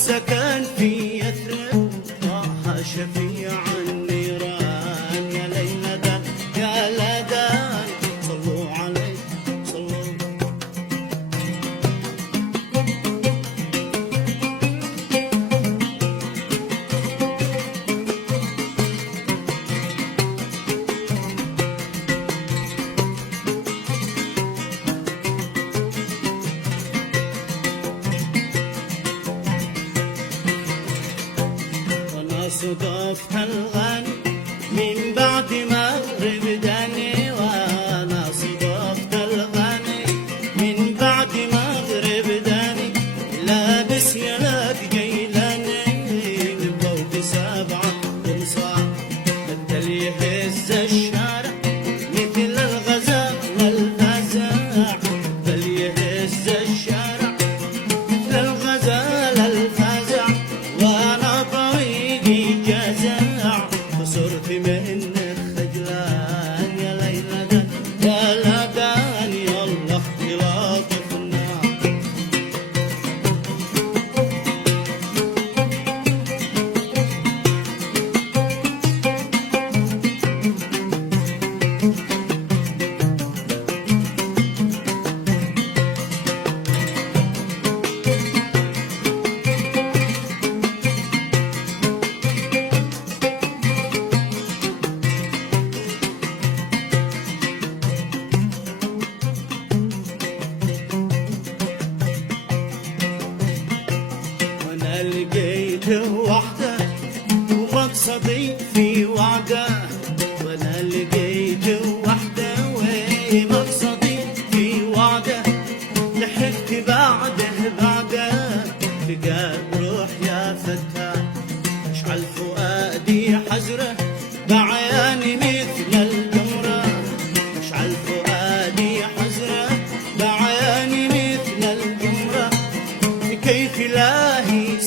سكن في يثرب طه شفيع النيران. يا ليلدان يا لدان صلوا عليه صلوا. صدفت الغني من بعد مغرب داني. وانا صدفت الغني من بعد مغرب داني. لابس يلك جيلاني من فوق 7 قمصان. بدل يهز الشارع مثل الغزال الفزع. بدل يهز الشارع مثل الغزال الفزع. وانا جزع فصرت منك خجلان. يا ليلدان يا لدان يلا اختلاطف النار. لقيته وحده ومقصدي في وعده. وانا لقيته وحده ومقصدي في وعده. لحقت بعده بقى روح يا فتاه. اشعل فؤادي حزره بعياني مثل الجمره. اشعل فؤادي حزره بعياني مثل الجمره. كيف لاهي